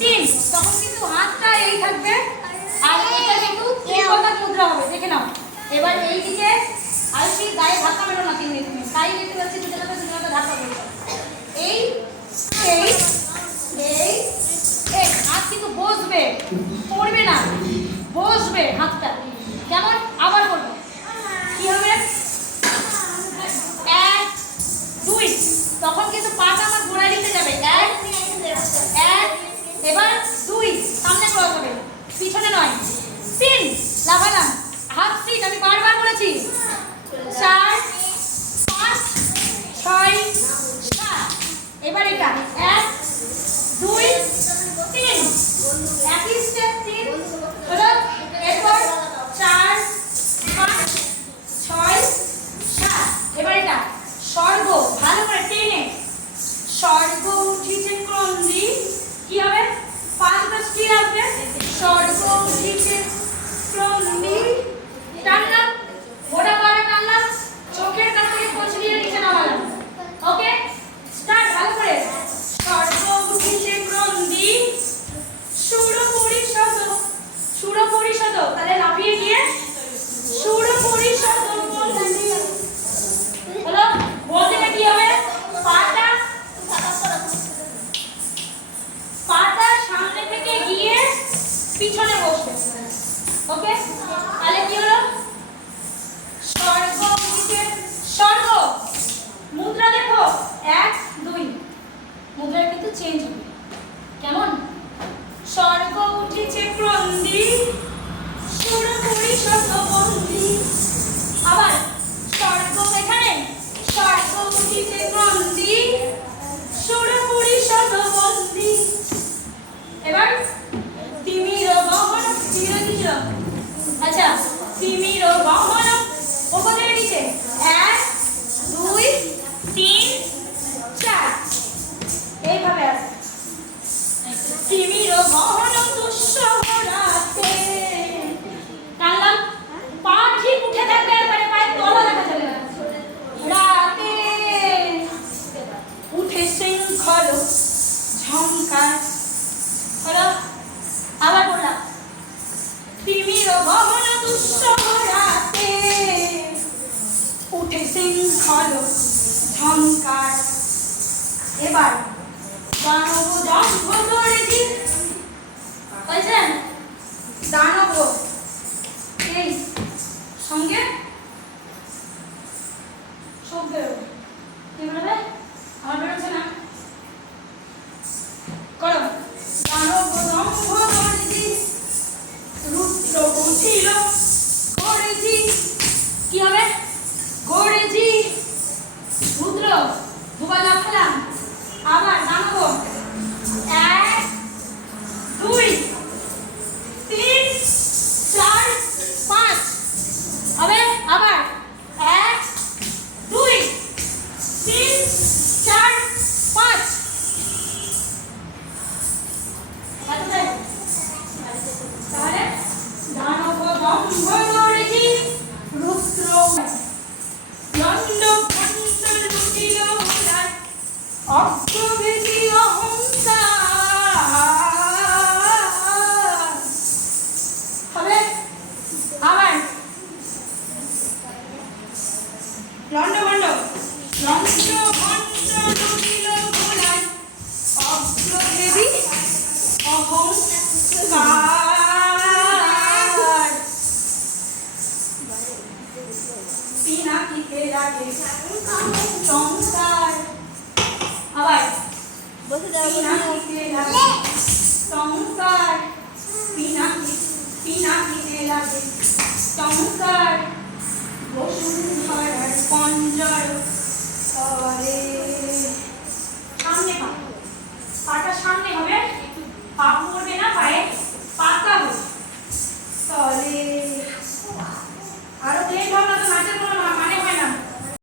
তিন, তখন কিন্তু হাতটা এই থাকবে আর এটা কিন্তু ত্রিকোণাকার মুদ্রা হবে। দেখে নাও এবার এই দিকে আলসি গায়ে ধাক্কা মেরো না 3 মিনিট, তাই দেখতে পাচ্ছি দুটো ধাক্কা মেরো। এই এই এই এই হাত কিন্তু বসবে, পড়বে না, বসবে হাতটা। কেমন? আবার করবো। কি হবে? 1 2, তখন কিন্তু পাটা আমার ঘোড়ায় দিতে যাবে। 1 1, এবার 2 সামনে ক্রস হবে, পিছনে নয়। 3 লাফালাম, হাত সিট আমি বারবার বলেছি। 4 5 6 7, এবার এটা 1 2 3, একই স্টেপ 3 হলো। এরপর 4 5 6 7, এবার এটা স্বর্গ, ভালো করে টেনে স্বর্গ উঠিছে ক্রন্দি। কি হবে? 5 প্লাস 3 আসবে, স্বর্গ উঠিছে ক্রন্দি। টানলাম, গোটা পাড়া টানলাম, চোখের কাছ থেকে কচলিয়ে নিচে নামালাম। ওকে, স্টার্ট ভালো করে। স্বর্গ উঠিছে ক্রন্দি, সুর পরিষদ, সুর পরিষদ, তাহলে লাফিয়ে গিয়ে সুর পরিষদ বন্দি হলো। বলতে কি হবে? পাটা সামনে থেকে গিয়ে পিছনে বসবে। ওকে, তাহলে কি হলো? স্বর্গ উঠিছে, স্বর্গ মুদ্রা দেখো 1 2, মুদ্রা কিন্তু চেঞ্জ হবে। কেমন? স্বর্গ উঠিছে ক্রন্দি, সুর পরিষদ বন্দি। আবার স্বর্গ, এখানে স্বর্গ উঠিছে ক্রন্দি, সুর পরিষদ বন্দি। এবার তিমির গহন, তিমির কি ছিল? আচ্ছা, তিমির গহন ওপর থেকে নিচে 1 2 3 4, এইভাবে আছে। তিমির গহন দুঃসহরাতে, টানলাম, পা ঠিক উঠে থাকবে, একবারে পায়ের তলা দেখা যাবে না। রাতে উঠে শৃঙ্খল ঝংকার হলো। আবার বললাম, তিমির গহন দুঃসহরাতে উঠে শৃঙ্খল ঝংকার। এবার দানব দম্ভ ধরেছি, বুঝলেন? দানব এই সঙ্গে সব বেরোবে। কি বেরোবে? আমার বেরোচ্ছে না, করো। দানব দম্ভ ধরেছি, রুদ্র বুঝিল করেছি। কি হবে? গড়েছি, রুদ্র দুবার লাফালাম। আবার দানব 1 2 3 4 5, হবে আবার 1 2 3 4 5। তাহলে দানব দম্ভ ধরেছি, রুদ্র দণ্ড খণ্ড লুটিল ভোলায়, অগ্রভেদী অহংকার। হবে আবার লন্ড ভণ্ড, লন্ড ভণ্ড লুটিল ভোলায়, অগ্রভেদী অহংকার। পিনাকিতে লাগে সংসার। আবার পিনাকিতে লাগে সংসার, পিনাকিতে লাগে সংসার। বসুন্ধরার পঞ্জর করে সামনে পা